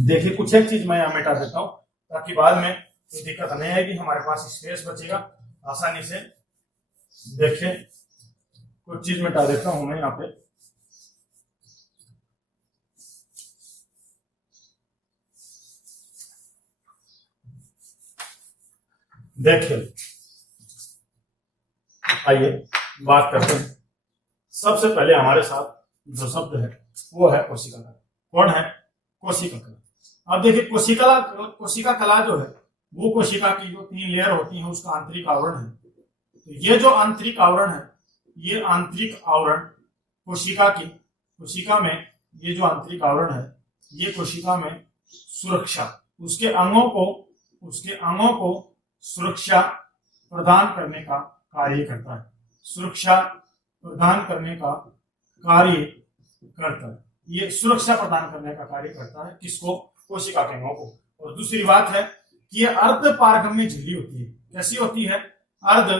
देखिए कुछ एक चीज मैं यहाँ मिटा देता हूँ ताकि बाद में कोई दिक्कत नहीं आएगी, हमारे पास स्पेस बचेगा आसानी से। देखिए कुछ चीज मिटा देता हूं मैं यहाँ पे। देखिए आइए बात करते हैं। सबसे पहले हमारे साथ जो शब्द है वो है कोशिका कला। कौन है? कोशिका कला। अब देखिए कोशिका कला जो है वो कोशिका की जो 3 लेयर होती है उसका आंतरिक आवरण है। तो ये जो आंतरिक आवरण है, ये आंतरिक आवरण कोशिका में ये जो आंतरिक आवरण है ये कोशिका में सुरक्षा, उसके अंगों को सुरक्षा प्रदान करने का कार्य करता है। सुरक्षा प्रदान करने का कार्य करता है। ये सुरक्षा प्रदान करने का कार्य करता है किसको? कोशिका के अंगों को। और दूसरी बात है कि ये अर्ध पारगम्य झिल्ली होती है। कैसी होती है? अर्ध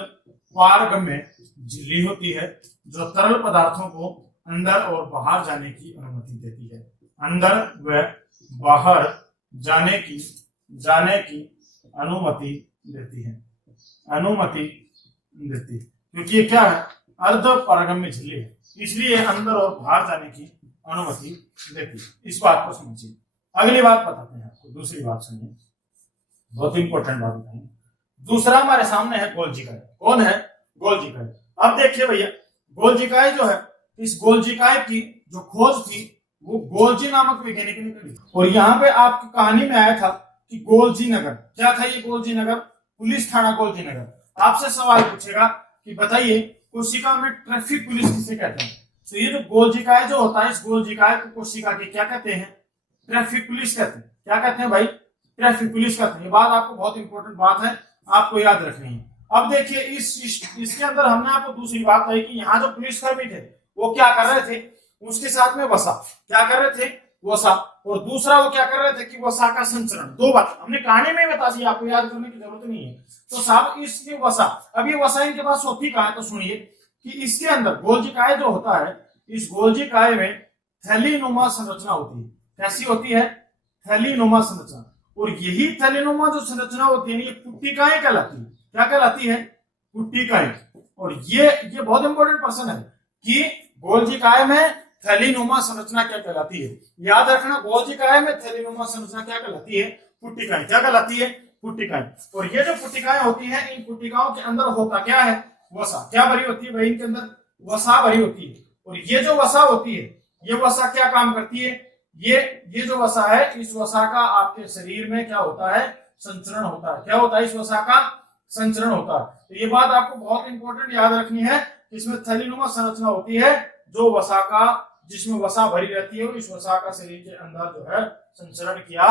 पारगम्य झिल्ली होती है जो तरल पदार्थों को अंदर और बाहर जाने की अनुमति देती है। अंदर व बाहर जाने की अनुमति देती है। क्योंकि ये क्या है? अर्ध पारगम्य झिल्ली है, इसलिए अंदर और बाहर जाने की अनुमति देती है। इस बात को समझिए। अगली बात बताते हैं आपको, दूसरी बात सुनिए, बहुत इंपॉर्टेंट बात बताएंगे। दूसरा हमारे सामने है गोल्जिकाय। कौन है? गोल्जिकाय। अब देखिए भैया, गोल्जिकाय जो है, इस गोल्जिकाय की जो खोज थी वो गोल्जी नामक वैज्ञानिक ने करी। और यहाँ पे आपकी कहानी में आया था कि गोल्जी नगर, क्या था ये गोल्जी नगर? पुलिस थाना गोल्जी नगर। आपसे सवाल पूछेगा कि बताइए कोशिका में ट्रैफिक पुलिस किसे कहते हैं? तो ये जो गोल्जिकाय जो होता है, इस गोल्जिकाय को कोशिका के क्या कहते हैं? ट्रैफिक पुलिस कहते हैं। क्या कहते हैं भाई? ट्रैफिक पुलिस कहते हैं। ये बात आपको बहुत इंपॉर्टेंट बात है, आपको याद रखनी है। अब देखिए इसके अंदर हमने आपको दूसरी बात कही कि यहाँ जो पुलिसकर्मी थे वो क्या कर रहे थे? उसके साथ में वसा, क्या कर रहे थे? वसा। और दूसरा वो क्या कर रहे थे कि वसा का संचरण। दो बात हमने कहानी में बता दी, आपको याद करने की जरूरत नहीं है। तो साहब इसके वसा, अब ये वसा इनके पास होती कहाँ है? तो सुनिए कि इसके अंदर गोल्जिकाय जो होता है, इस गोल्जिकाय में थैलीनुमा संरचना होती है। कैसी होती है? थैलीनुमा संरचना। और यही थैलीनुमा जो संरचना होती है ये पुट्टिकाएं कहलाती है। क्या कहलाती है? पुट्टिकाएं। और ये बहुत इंपॉर्टेंट प्रश्न है कि गोल्जिकाय में थैलीनुमा संरचना क्या कहलाती है। याद रखना, गोल्जिकाय में थैलीनुमा संरचना क्या कहलाती है? पुट्टिकाएं। क्या कहलाती है? पुट्टिकाएं। और ये जो पुट्टिकाएं होती हैं, इन पुट्टिकाओं के अंदर होता क्या है? वसा। क्या भरी होती है भाई? इनके अंदर वसा भरी होती है। और ये जो वसा होती है, ये वसा क्या काम करती है? ये जो वसा है, इस वसा का आपके शरीर में क्या होता है? संचरण होता है। क्या होता है? इस वसा का संचरण होता है। तो ये बात आपको बहुत इंपॉर्टेंट याद रखनी है। इसमें थैलीनुमा संरचना होती है जो वसा का, जिसमें वसा भरी रहती है और इस वसा का शरीर के अंदर जो है संचरण किया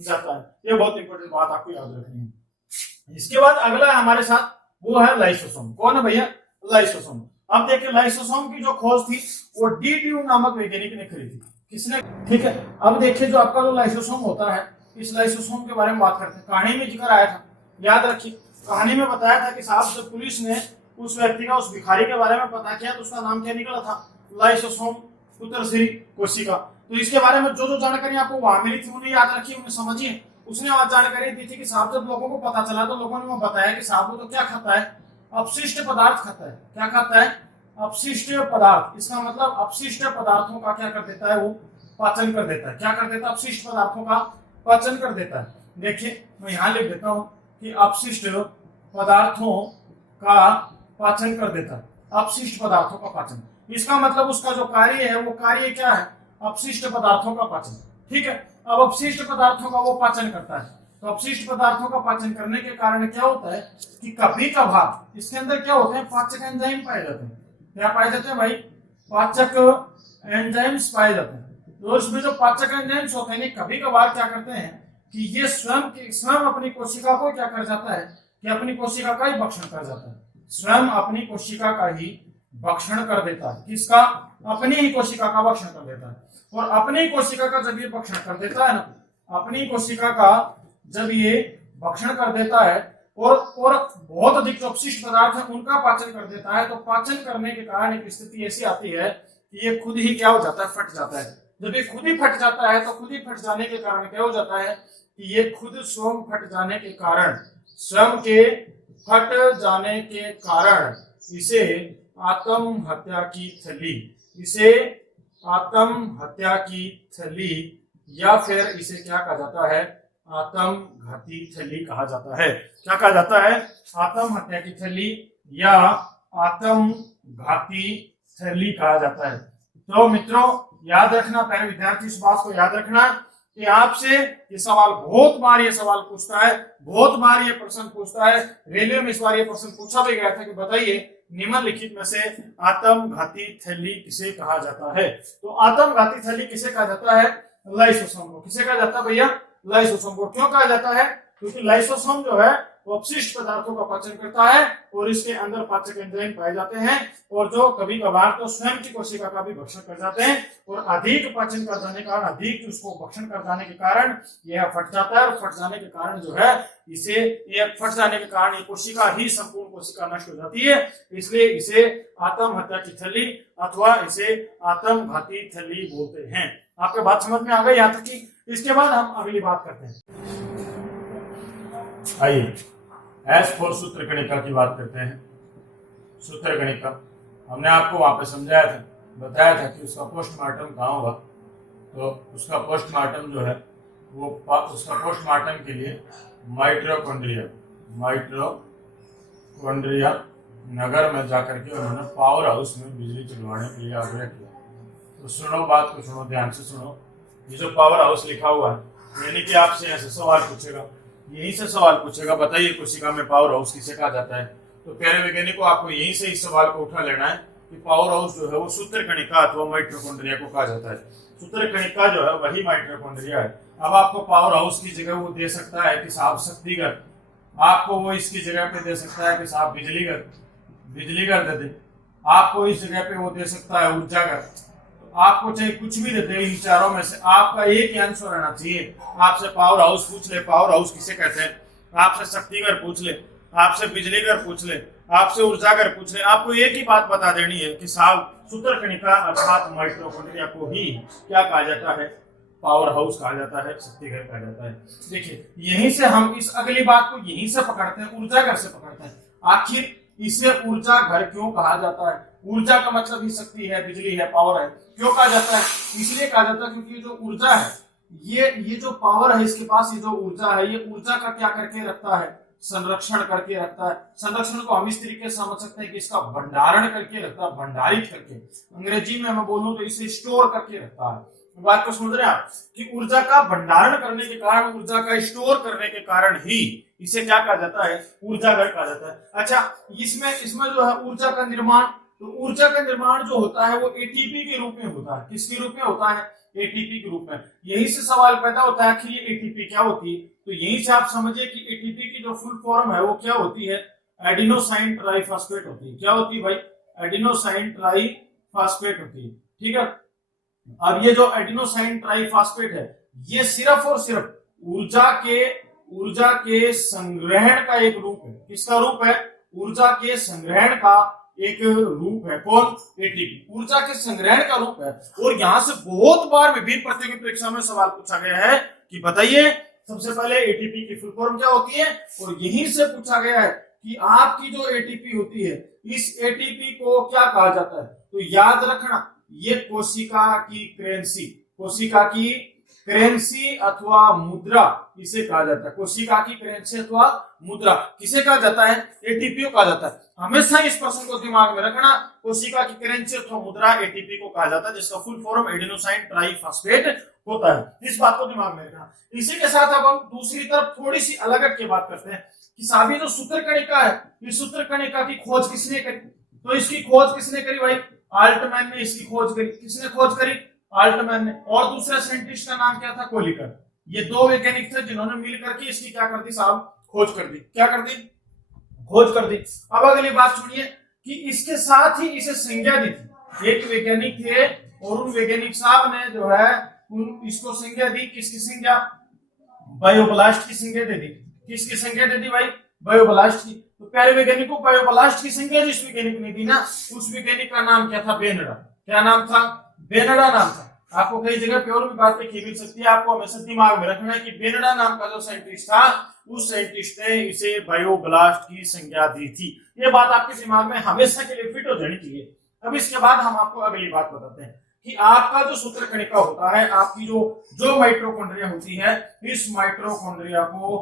जाता है। ये बहुत इंपॉर्टेंट बात आपको याद रखनी है। इसके बाद अगला है हमारे साथ, वो है लाइसोसोम। कौन है भैया? लाइसोसोम। अब देखिए लाइसोसोम की जो खोज थी वो डी ड्यू नामक वैज्ञानिक ने करी थी। किसने? ठीक है। अब देखिए जो आपका जो लाइसोसोम होता है, इस लाइसोसोम के बारे में बात करते हैं। कहानी में जिक्र आया था, याद रखिए। कहानी में बताया था कि साहब जब पुलिस ने उस व्यक्ति का, उस भिखारी के बारे में पता किया तो उसका नाम क्या निकला था? लाइसोसोम उत्तरसरी कोशिका। तो इसके बारे में जो जानकारी आपको वहां मिली थी उन्हें याद रखिए, उन्हें समझिए। उसने वहां जानकारी दी थी कि साहब जब लोगों को पता चला तो लोगों ने वहां बताया कि साहब वो तो क्या खाता है? अपशिष्ट पदार्थ खाता है। क्या खाता है? अपशिष्ट पदार्थ। इसका मतलब अपशिष्ट पदार्थों का क्या कर देता है? वो पाचन कर देता है। क्या कर देता है? अपशिष्ट पदार्थों का पाचन कर देता है। देखिए मैं यहाँ लिख देता हूँ कि अपशिष्ट पदार्थों का पाचन कर देता है। अपशिष्ट पदार्थों का पाचन, इसका मतलब उसका जो कार्य है वो कार्य क्या है? अपशिष्ट पदार्थों का पाचन। ठीक है। अब अपशिष्ट पदार्थों का वो पाचन करता है। तो अपशिष्ट पदार्थों का पाचन करने के कारण क्या होता है कि कभी कभार इसके अंदर क्या होते हैं? पाचक एंजाइम पाए जाते हैं। क्या पाए जाते हैं भाई? पाचक एंजाइम्स पाए जाते हैं। तो इसमें जो पाचक एंजाइम्स होते हैं कभी कभार क्या करते हैं कि ये स्वयं अपनी कोशिका को क्या कर जाता है कि अपनी कोशिका का ही भक्षण कर जाता है। स्वयं अपनी कोशिका का ही भक्षण कर देता है। किसका? अपनी ही कोशिका का भक्षण कर देता है। और अपनी कोशिका का जब ये भक्षण कर देता है ना, अपनी कोशिका का जब ये भक्षण कर देता है और बहुत अधिक जो अपशिष्ट पदार्थ है उनका पाचन कर देता है, तो पाचन करने के कारण एक स्थिति ऐसी आती है कि ये खुद ही क्या हो जाता है? फट जाता है। जब ये खुद ही फट जाता है तो खुद ही फट जाने के कारण क्या हो जाता है कि ये खुद स्वयं फट जाने के कारण, स्वयं के फट जाने के कारण इसे आत्महत्या की थैली, इसे आत्महत्या की थैली या फिर इसे क्या कहा जाता है, आत्मघाती थैली कहा जाता है। क्या कहा जाता है, आत्महत्या की थैली या आत्मघाती थैली कहा जाता है। तो मित्रों याद रखना, पहले विद्यार्थी इस बात को याद रखना कि आपसे ये सवाल बहुत बार ये सवाल पूछता है, बहुत बार ये प्रश्न पूछता है। रेलवे में इस बार ये प्रश्न पूछा भी गया था कि बताइए निम्नलिखित में से आत्मघाती थैली किसे कहा जाता है। तो आत्मघाती थैली किसे कहा जाता है, लाइसोसोम को। किसे कहा जाता है भैया, लाइसोसोम को। क्यों कहा जाता है, क्योंकि लाइसोसोम जो है वो अपशिष्ट पदार्थों का पाचन करता है और इसके अंदर पाचक एंजाइम पाए जाते हैं और जो कभी कभार तो स्वयं की कोशिका का भी भक्षण कर जाते हैं और अधिक पाचन कर जाने के कारण, अधिक उसको भक्षण कर जाने के कारण यह फट जाता है और फट जाने के कारण जो है इसे, यह फट जाने के कारण ये कोशिका ही संपूर्ण कोशिका नष्ट हो जाती है। इसलिए इसे आत्महत्या की थैली अथवा इसे आत्मघाती थैली बोलते हैं। आपको बात समझ में आ गई यहाँ तक की। इसके बाद हम अगली बात करते हैं। आइए एस फॉर सूत्रकणिका की बात करते हैं। सूत्रकणिका हमने आपको वहां पे समझाया था, बताया था कि उसका पोस्टमार्टम कहाँ होगा। तो उसका पोस्टमार्टम जो है वो, उसका पोस्टमार्टम के लिए माइटोकॉन्ड्रिया नगर में जाकर के उन्होंने पावर हाउस में बिजली चलवाने के लिए आग्रह किया। तो सुनो, बात को सुनो, ध्यान से सुनो। ये जो पावर हाउस लिखा हुआ है, यानी कि आपसे ऐसे सवाल पूछेगा, यहीं से सवाल पूछेगा, बताइए कोशिका में पावर हाउस किसे कहा जाता है। तो प्यारे वैज्ञानिक को आपको यहीं से इस सवाल को उठा लेना है कि पावर हाउस जो है वो सूत्रकणिका अथवा माइटोकॉन्ड्रिया को कहा जाता है। सूत्रकणिका जो है वही माइटोकॉन्ड्रिया है। अब आपको पावर हाउस की जगह वो दे सकता है कि साहब शक्तिघर, आपको वो इसकी जगह पे दे सकता है कि साहब बिजलीघर दे दे, आपको इस जगह पे वो दे सकता है ऊर्जाघर। आपको चाहे कुछ भी देते हैं, इन चारों में से आपका एक ही आंसर रहना चाहिए। आपसे पावर हाउस पूछ ले, पावर हाउस किसे कहते हैं, आपसे शक्तिघर पूछ ले, आपसे बिजलीघर पूछ ले, आपसे ऊर्जाघर पूछ ले, आपको एक ही बात बता देनी है कि साहब सूत्रकणिका अर्थात माइटोकॉन्ड्रिया को ही क्या कहा जाता है, पावर हाउस कहा जाता है, शक्तिघर कहा जाता है। देखिए यहीं से हम इस अगली बात को यहीं से पकड़ते हैं, ऊर्जाघर से पकड़ते हैं। आखिर इसे ऊर्जा घर क्यों कहा जाता है? ऊर्जा का मतलब ही शक्ति है, बिजली है, पावर है। क्यों कहा जाता है? इसलिए कहा जाता है क्योंकि जो ऊर्जा है, ये जो पावर है, इसके पास ये जो ऊर्जा है, ये ऊर्जा का क्या करके रखता है, संरक्षण करके रखता है। संरक्षण को हम इस तरीके से समझ सकते हैं कि इसका भंडारण करके रखता है, भंडारित करके। अंग्रेजी में मैं बोलूं तो इसे स्टोर करके रखता है। बात को समझ रहे हैं आप कि ऊर्जा का भंडारण करने के कारण, ऊर्जा का स्टोर करने के कारण ही इसे क्या कहा जाता है, ऊर्जाघर कहा जाता है। अच्छा, इसमें जो है ऊर्जा का निर्माण, तो ऊर्जा का निर्माण जो होता है वो एटीपी के रूप में होता है। किसके रूप में होता है? एटीपी के रूप में। यही से सवाल पैदा होता है कि ये एटीपी क्या होती है। तो यहीं से आप समझिए कि एटीपी की जो फुल फॉर्म है वो क्या होती है, एडिनोसाइन ट्राइफॉस्फेट होती है। क्या होती है भाई? एडिनोसाइन ट्राइफॉस्फेट होती है। ठीक है। अब ये जो एडिनोसाइन ट्राइफॉस्फेट है, ये सिर्फ और सिर्फ ऊर्जा के संग्रहण का एक रूप है। किसका रूप है? ऊर्जा के संग्रहण का एक रूप है। कौन? एटीपी। ऊर्जा के संग्रहण का रूप है। और यहां से बहुत बार विभिन्न प्रतियोगी परीक्षा में सवाल पूछा गया है कि बताइए सबसे पहले एटीपी की फुल फॉर्म क्या होती है, और यहीं से पूछा गया है कि आपकी जो एटीपी होती है, इस एटीपी को क्या कहा जाता है। तो याद रखना, ये कोशिका की करेंसी अथवा मुद्रा इसे कहा जाता है। कोशिका की करेंसी अथवा मुद्रा किसे कहा जाता है? एटीपी को कहा जाता है। हमेशा इस प्रश्न को दिमाग में रखना, कोशिका की करेंसी अथवा मुद्रा एटीपी को कहा जाता है, जिसका फुल फॉर्म एडिनोसाइन ट्राइफॉस्फेट होता है। इस बात को दिमाग में रखना। इसी के साथ अब हम दूसरी तरफ थोड़ी सी अलग हट के बात करते हैं कि साहब ये जो सूत्रकणिका है, इस सूत्रकणिका की खोज किसने करी? तो इसकी खोज किसने करी भाई? आल्टमैन ने इसकी खोज करी। किसने खोज करी? आल्टमैन ने। और दूसरे साइंटिस्ट का नाम क्या था? कोलिकर। ये दो वैज्ञानिक थे जिन्होंने मिलकर के इसकी क्या कर दी साहब? खोज कर दी। क्या कर दी? खोज कर दी। अब अगली बात सुनिए कि इसके साथ ही इसे संज्ञा दी थी। एक वैज्ञानिक थे और उन वैज्ञानिक साहब ने जो है इसको संज्ञा दी। किसकी संज्ञा? बायोब्लास्ट की संज्ञा दे दी। किसकी संज्ञा दे दी भाई? बायोब्लास्ट की। तो प्यारे वैज्ञानिक को बायोब्लास्ट की संज्ञा जिस वैज्ञानिक ने दी ना, उस वैज्ञानिक का नाम क्या था? बेनडा। क्या नाम था? बेनडा नाम था। आपको कई जगह पे और भी बात लिखी मिल सकती है, आपको हमेशा दिमाग में रखना है कि बेनडा नाम का जो साइंटिस्ट था उस साइंटिस्ट ने इसे बायोब्लास्ट की संज्ञा दी थी। ये बात आपके दिमाग में हमेशा के लिए फिट हो जानी चाहिए। अब इसके बाद हम आपको अगली बात बताते हैं कि आपका जो सूत्र कणिका होता है, आपकी जो माइटोकॉन्ड्रिया होती है, इस माइटोकॉन्ड्रिया को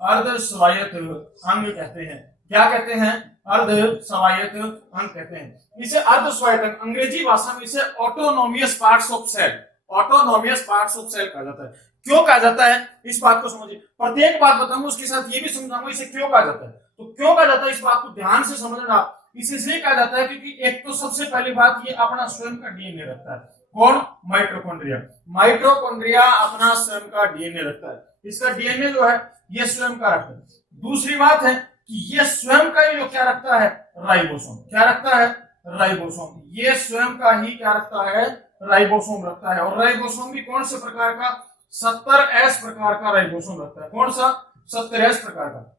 अर्ध स्वायत्त अंग कहते हैं। क्या कहते हैं? अर्ध स्वायत्त अंग कहते हैं। इसे अर्ध स्वायत्त अंग्रेजी भाषा में इसे autonomous parts of cell, autonomous parts of cell कहा जाता है। क्यों कहा जाता है इस बात को समझिए, प्रत्येक बात बताऊंगा उसके साथ ये भी समझाऊंगा इसे क्यों कहा जाता है। तो क्यों कहा जाता है इस बात को ध्यान से समझना। इसे इसलिए कहा जाता है क्योंकि एक तो सबसे पहली बात ये अपना स्वयं का डीएनए रखता है। कौन? माइटोकॉन्ड्रिया। माइटोकॉन्ड्रिया अपना स्वयं का डीएनए रखता है, इसका डीएनए जो है ये स्वयं का रखता है। दूसरी बात है कि ये स्वयं का ही जो क्या रखता है? राइबोसोम। क्या रखता है? राइबोसोम। ये स्वयं का ही क्या रखता है? राइबोसोम रखता है। और राइबोसोम भी कौन से प्रकार का? 70S प्रकार का राइबोसोम रखता है। कौन सा? 70S प्रकार का।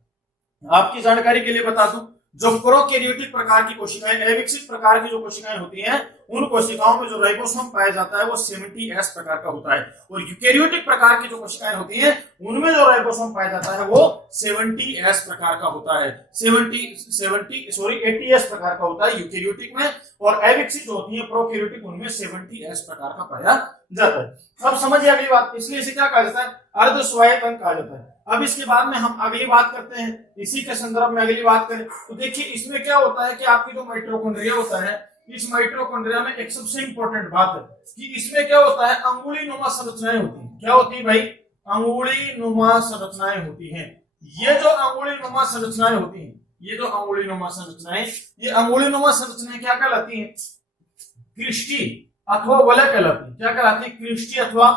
आपकी जानकारी के लिए बता दूं, जो प्रोकैरियोटिक प्रकार की कोशिकाएं, अविकसित प्रकार की जो कोशिकाएं होती हैं, उन कोशिकाओं में जो राइबोसोम पाया जाता है वो 70S प्रकार का होता है। और यूकैरियोटिक प्रकार की जो कोशिकाएं होती हैं उनमें जो राइबोसोम पाया जाता है वो 70S प्रकार का होता है। 80S प्रकार का होता है यूकैरियोटिक में, और अविकसित जो होती है प्रोकैरियोटिक उनमें 70S प्रकार का पाया जाता है। अब समझिए अगली बात, इसलिए इसे क्या कहा जाता है? अर्ध स्वायत्त अंग कहा जाता है। अब इसके बाद में हम अगली बात करते हैं, इसी के संदर्भ में अगली बात करें तो देखिए इसमें क्या होता है कि आपकी जो माइटोकॉन्ड्रिया होता है, इस माइटोकॉन्ड्रिया में एक सबसे इंपॉर्टेंट बात है कि इसमें क्या होता है? अंगुली नुमा संरचनाएं होती हैं। क्या होती है भाई? अंगुली नुमा संरचनाएं होती हैं। ये जो अंगुली नुमा संरचनाएं होती हैं, ये जो अंगुली नुमा संरचनाएं, ये अंगुली नुमा संरचनाएं क्या कहलाती हैं? क्रिस्टी अथवा वलय कहलाती है। क्या कहलाती है? क्रिस्टी अथवा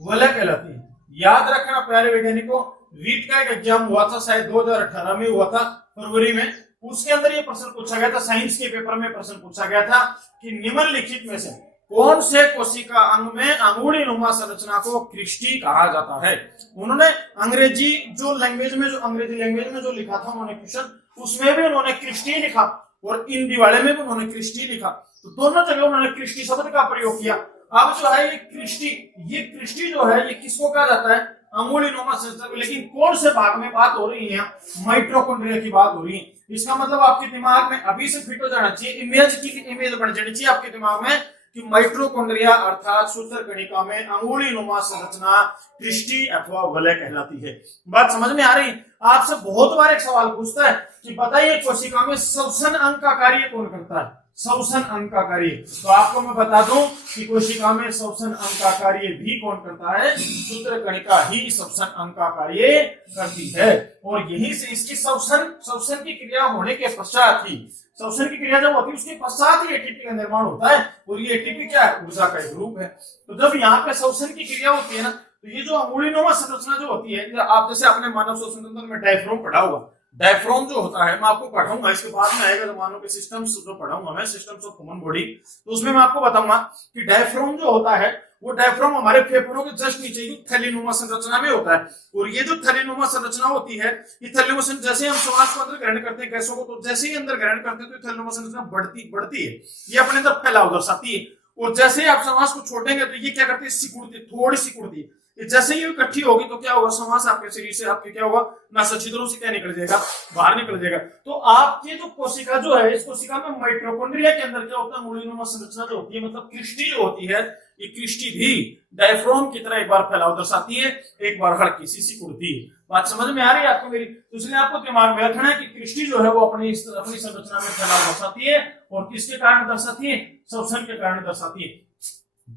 वलय कहलाती है। याद रखना प्यारे वैज्ञानिकों, रीट का एक एग्जाम हुआ था, शायद 2018 में हुआ था, फरवरी में। उसके अंदर ये प्रश्न पूछा गया था, साइंस के पेपर में प्रश्न पूछा गया था कि निम्नलिखित में से कौन से कोशिका अंग में अंगुली नुमा संरचना को क्रिस्टी कहा जाता है। उन्होंने अंग्रेजी लैंग्वेज में जो लिखा था उन्होंने क्वेश्चन, उसमें भी उन्होंने क्रिस्टी लिखा और हिंदी वाले में भी उन्होंने क्रिस्टी लिखा। तो दोनों जगह उन्होंने क्रिस्टी शब्द का प्रयोग किया। अब जो है ये क्रिस्टी जो है ये किसको कहा जाता है? अंगुली नुमा संरचना। लेकिन कौन से भाग में बात हो रही है? माइटोकॉन्ड्रिया की बात हो रही है। इसका मतलब आपके दिमाग में अभी से फिट हो जाना चाहिए, इमेज बन जानी चाहिए आपके दिमाग में कि माइटोकॉन्ड्रिया अर्थात सूत्र कणिका में अंगुली नुमा संरचना क्रिस्टी अथवा वलय कहलाती है। बात समझ में आ रही? आपसे बहुत बार एक सवाल पूछता है कि बताइए कोशिका में श्वसन अंग का कार्य कौन करता है? श्वसन अंग का कार्य। तो आपको मैं बता दूं कि कोशिका में श्वसन अंग का कार्य भी कौन करता है? सूत्र कणिका ही श्वसन अंग का कार्य करती है। और यही से इसकी श्वसन की क्रिया होने के पश्चात ही, श्वसन की क्रिया जब होती है उसके पश्चात ही एटीपी का निर्माण होता है। और ये एटीपी क्या है? ऊर्जा का एक रूप है। तो जब यहाँ पे श्वसन की क्रिया होती है ना, तो ये जो अंगुली नुमा संरचना जो होती है, आप जैसे अपने मानव श्वसन तंत्र में डायफ्राम पढ़ा हुआ, डायफ्राम जो होता है मैं आपको पढ़ाऊंगा, इसके बाद में आएगा मानव के सिस्टम्स जो पढ़ाऊंगा मैं, सिस्टम्स ऑफ ह्यूमन बॉडी, तो उसमें मैं आपको बताऊंगा कि डायफ्राम जो होता है वो डायफ्राम हमारे फेफड़ों के जस्ट नीचे ही थैलीनुमा संरचना में होता है। और ये जो थैलीनुमा संरचना होती है, ये थैलीनुमा संरचना जैसे हम श्वास को अंदर ग्रहण करते हैं गैसों को, तो जैसे ही अंदर ग्रहण करते हैं तो थैलीनुमा संरचना बढ़ती है, ये अपने अंदर फैलाव दर्शाती है। और जैसे ही आप श्वास को छोड़ेंगे तो ये क्या करती है? सिकुड़ती, थोड़ी सिकुड़ती है। जैसे ही इकट्ठी होगी तो क्या होगा? श्वास आपके शरीर से आपके क्या होगा? नासाछिद्रों से क्या निकल जाएगा? बाहर निकल जाएगा। तो आपकी जो कोशिका जो है, इस कोशिका में माइटोकॉन्ड्रिया के अंदर क्या होता है? अंगुली नुमा संरचना जो होती है, मतलब क्रिस्टी जो होती है, ये क्रिस्टी भी डायफ्राम की तरह एक बार फैलाव दर्शाती है, एक बार हल्की सी सिकुड़ती है। बात समझ में आ रही है आपको मेरी? तो इसलिए आपको दिमाग में रखना है कि क्रिस्टी जो है वो अपनी संरचना में फैलाव दर्शाती है। और किसके कारण दर्शाती है? श्वसन के कारण दर्शाती है।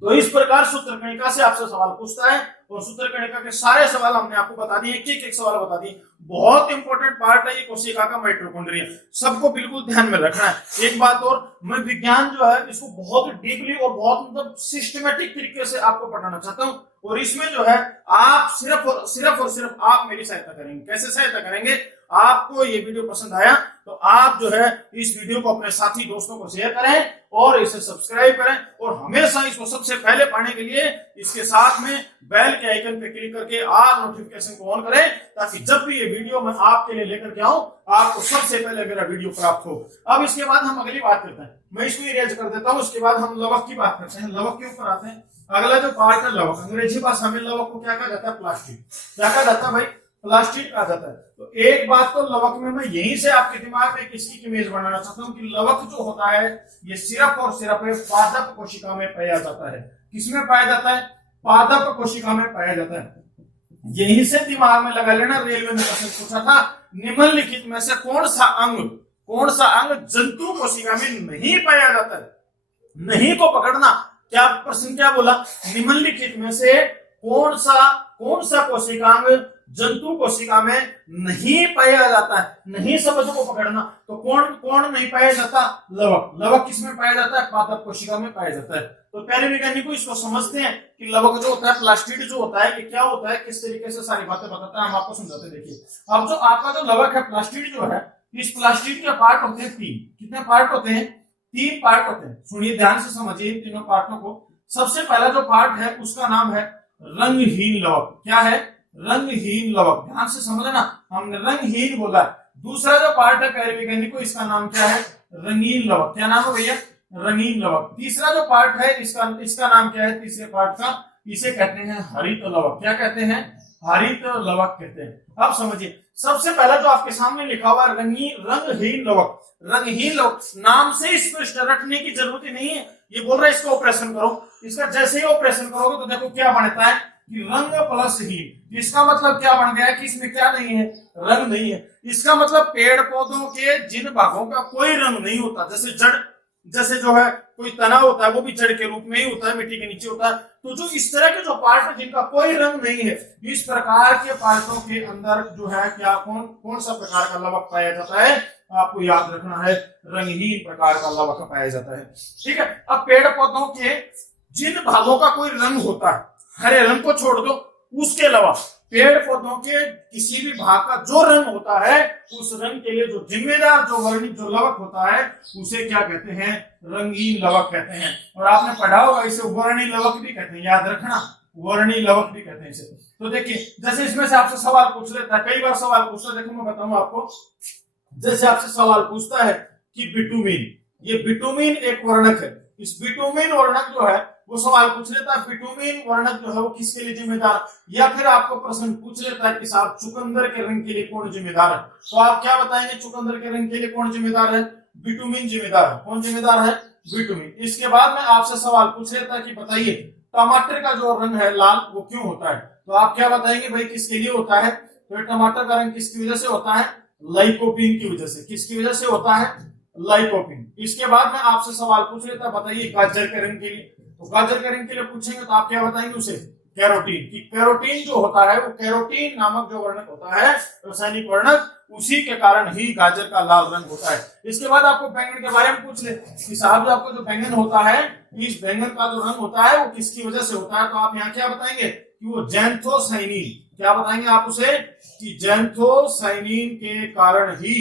तो इस प्रकार सूत्र कणिका से आपसे सवाल पूछता है, और सूत्र कणिका के सारे सवाल हमने आपको बता दिए, एक सवाल बता दिए। बहुत इंपॉर्टेंट पार्ट है ये कोशिका का माइटोकॉन्ड्रिया, सबको बिल्कुल ध्यान में रखना है। एक बात और, मैं विज्ञान जो है इसको बहुत डीपली और बहुत मतलब सिस्टमेटिक तरीके से आपको पढ़ाना चाहता हूँ। और इसमें जो है आप सिर्फ और सिर्फ आप मेरी सहायता करेंगे। कैसे सहायता करेंगे? आपको ये वीडियो पसंद आया तो आप जो है इस वीडियो को अपने साथी दोस्तों को शेयर करें और इसे सब्सक्राइब करें। और हमेशा इसको सबसे पहले पाने के लिए इसके साथ में बेल के आइकन पे क्लिक करके ऑल नोटिफिकेशन को ऑन करें, ताकि जब भी ये वीडियो मैं आपके लिए लेकर के आऊं आपको सबसे पहले मेरा वीडियो प्राप्त हो। अब इसके बाद हम अगली बात करते हैं, मैं इसको इरेज कर देता हूं। उसके बाद हम लवक की बात करते हैं। लवक के ऊपर आते हैं। अगला जो पार्ट है लवक, अंग्रेजी भाषा में लवक को क्या कहा जाता है? प्लास्टिड। क्या कहा जाता है भाई? प्लास्टिड कहा जाता है। तो एक बात तो लवक में मैं यहीं से आपके दिमाग में किसकी इमेज बनाना चाहता हूँ कि लवक जो होता है ये सिर्फ और सिर्फ पादप कोशिका में पाया जाता है। किसमें पाया जाता है? पादप कोशिका में पाया जाता है। यहीं से दिमाग में लगा लेना, रेलवे में प्रश्न पूछा था, निम्नलिखित में से कौन सा अंग जंतु कोशिका में नहीं पाया जाता है? नहीं को पकड़ना। क्या प्रश्न क्या बोला? निम्नलिखित में से कौन सा कोशिकांग जंतु कोशिका में नहीं पाया जाता है? नहीं शब्द को पकड़ना। तो कौन नहीं पाया जाता? लवक किसमें पाया जाता है? पादप कोशिका में पाया जाता है। तो पहले वैज्ञानिक इसको समझते हैं कि लवक जो होता है, प्लास्टिड जो होता है, कि क्या होता है, किस तरीके से सारी बातें बताता है, हम आपको समझाते हैं। देखिए, अब जो आपका जो लवक है, प्लास्टिड जो है, इस प्लास्टिड के पार्ट होते हैं 3। कितने पार्ट होते हैं? 3 पार्ट होते हैं। सुनिए, ध्यान से समझिए इन तीनों पार्टों को। सबसे पहला जो पार्ट है उसका नाम है रंगहीन लवक। क्या है? रंगहीन लवक। ध्यान से समझना, हमने रंगहीन बोला। दूसरा जो पार्ट है प्यारे वैज्ञानिकों, इसका नाम क्या है? रंगीन लवक। क्या नाम है भैया? रंगीन लवक। तीसरा जो पार्ट है इसका नाम क्या है? तीसरे पार्ट का, इसे कहते हैं हरित लवक। क्या कहते हैं? हरित लवक कहते हैं। अब समझिए, सबसे पहला जो आपके सामने लिखा हुआ है रंगहीन लवक। रंगहीन लवक नाम से स्पष्ट रखने की जरूरत ही नहीं है। ये बोल रहा है इसका ऑपरेशन करो। इसका जैसे ही ऑपरेशन करोगे तो देखो क्या बनता है कि रंग प्लस हीन। इसका मतलब क्या बन गया कि इसमें क्या नहीं है? रंग नहीं है। इसका मतलब पेड़ पौधों के जिन भागों का कोई रंग नहीं होता, जैसे जड़, जैसे जो है कोई तना होता है वो भी जड़ के रूप में ही होता है, मिट्टी के नीचे होता है। तो जो इस तरह के जो पार्ट है जिनका कोई रंग नहीं है, इस प्रकार के पार्टों के अंदर जो है क्या कौन सा प्रकार का लवक पाया जाता है? आपको याद रखना है, रंगहीन प्रकार का लवक पाया जाता है। ठीक है। अब पेड़ पौधों के जिन भागों का कोई रंग होता है, हरे रंग को छोड़ दो, उसके अलावा पेड़ पौधों के किसी भी भाग का जो रंग होता है, उस रंग के लिए जो जिम्मेदार जो वर्णित जो लवक होता है, उसे क्या कहते हैं? रंगीन लवक कहते हैं। और आपने पढ़ा होगा इसे वर्णी लवक भी कहते हैं, याद रखना, वर्णी लवक भी कहते हैं इसे। तो देखिए, जैसे इसमें से आपसे सवाल पूछ लेता है, कई बार सवाल पूछता है, देखो मैं बताऊं आपको। जैसे आपसे सवाल पूछता है कि बिटुमिन, ये बिटुमिन एक वर्णक है। इस बिटुमिन वर्णक जो है वो सवाल पूछ लेता है, बिटुमिन वर्णक जो है वो किसके लिए जिम्मेदार? या फिर आपको प्रश्न पूछ लेता है कि साहब चुकंदर के रंग के लिए कौन जिम्मेदार है? तो आप क्या बताएंगे? चुकंदर के रंग के लिए कौन जिम्मेदार है? बिटुमिन जिम्मेदार है। कौन जिम्मेदार है? बिटुमिन। इसके बाद में आपसे सवाल पूछ लेता है कि बताइए टमाटर का जो रंग है लाल, वो क्यों होता है? तो आप क्या बताएंगे? भाई किसके लिए होता है? तो टमाटर का रंग किसकी वजह से होता है? लाइकोपीन की वजह से। किसकी वजह से होता है? लाइकोपीन। इसके बाद में आपसे सवाल पूछ लेता है, बताइए गाजर के रंग के लिए। तो गाजर के रंग के लिए पूछेंगे तो आप क्या बताएंगे उसे? कैरोटीन। कि कैरोटीन जो होता है वो कैरोटीन नामक जो वर्णक होता है, रासायनिक वर्णक, उसी के कारण ही गाजर का लाल रंग होता है। इसके बाद आपको बैंगन के बारे में पूछ ले कि साहब आपको जो बैंगन होता है, इस बैंगन का जो रंग होता है वो किसकी वजह से होता है? तो आप यहाँ क्या बताएंगे कि वो जैंथोसाइनिन। क्या बताएंगे आप उसे? कि जैंथोसाइनिन के कारण ही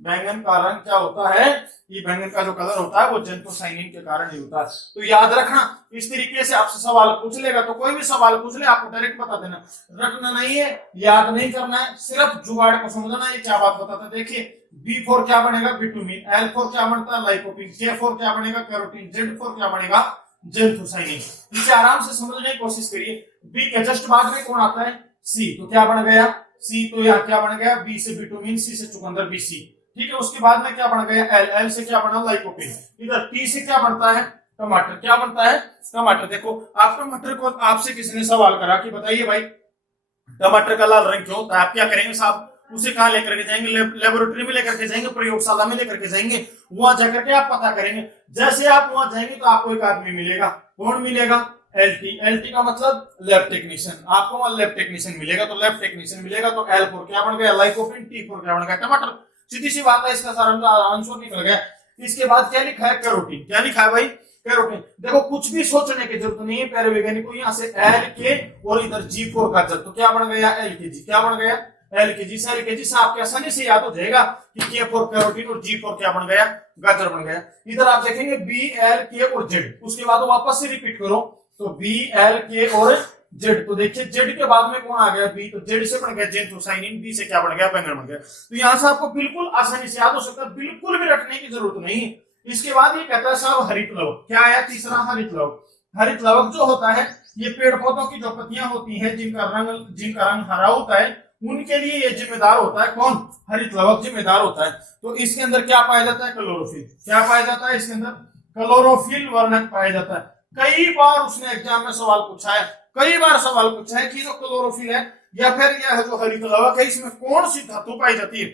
बैंगन का रंग क्या होता है? ये बैंगन का जो कलर होता है वो जैंथोसाइनिन के कारण ही होता है। तो याद रखना, इस तरीके से आपसे सवाल पूछ लेगा तो कोई भी सवाल पूछ ले आपको डायरेक्ट बता देना, रखना नहीं है, याद नहीं करना है, सिर्फ जुगाड़ को समझना। ये क्या बात बताता है? देखिए, B4 क्या बनेगा? बिटुमिन। L4 क्या बनता है? लाइकोपीन। K4 क्या बनेगा? कैरोटीन। Z4 क्या बनेगा? जैंथोसाइनिन। इसे आराम से समझने की कोशिश करिए। बी के जस्ट बाद में कौन आता है? C। तो क्या बन गया? C। तो यहाँ क्या बन गया? B से बिटुमिन, C से चुकंदर, BC। ठीक है। उसके बाद में क्या बन गया? L से क्या बना? लाइकोपीन। इधर T से क्या बनता है? टमाटर। क्या बनता है? टमाटर। देखो, आप टमाटर को आपसे किसी ने सवाल करा कि बताइए भाई टमाटर का लाल रंग क्यों होता है? आप क्या करेंगे साहब? उसे कहाँ लेकर के जाएंगे? लेबोरेटरी में लेकर के जाएंगे, प्रयोगशाला में लेकर के जाएंगे, वहां जाकर के आप पता करेंगे। जैसे आप वहां जाएंगे तो आपको एक आदमी मिलेगा। कौन मिलेगा? LT का मतलब लैब टेक्नीशियन। आपको वहां लैब टेक्नीशियन मिलेगा। तो लैब टेक्नीशियन मिलेगा तो L4 क्या बन गया? लाइकोपीन। T4 क्या बन गया? टमाटर। सीधी सी बात है, इसका सारा आंसर निकल गया। इसके बाद क्या लिखा है? कैरोटीन। क्या लिखा है भाई? कैरोटीन। देखो, कुछ भी सोचने की जरूरत नहीं है प्यारे वैज्ञानिकों। यहाँ से LK और इधर G4 का जब, तो क्या बन गया? LKG। क्या बन गया? LKG से आपके आसानी से याद हो जाएगा कि K4 कैरोटीन और G4 क्या बन गया? गाजर बन गया। इधर आप देखेंगे B, L, K और Z। उसके बाद वापस से रिपीट करो तो B, L, K और Z। तो देखिए Z के बाद में कौन आ गया? B। तो Z से बन गया जैंथोसाइनिन। B से क्या बन गया? बैंगन बन गया। तो यहां से आपको बिल्कुल आसानी से याद हो सकता है, बिल्कुल भी रखने की जरूरत नहीं है। इसके बाद ये कहता है साहब हरित लवक। क्या आया? तीसरा हरित लवक। हरित लवक जो होता है ये पेड़ पौधों की जो पत्तियां होती हैं जिनका रंग हरा होता है उनके लिए ये जिम्मेदार होता है। कौन? हरित लवक जिम्मेदार होता है। तो इसके अंदर क्या पाया जाता है? क्लोरोफिल। क्या पाया जाता है इसके अंदर? क्लोरोफिल वर्णक पाया जाता है। कई बार उसने एग्जाम में सवाल पूछा है, कई बार सवाल पूछा है कि जो क्लोरोफिल है या फिर यह जो हरित लवक है इसमें कौन सी धातु पाई जाती है।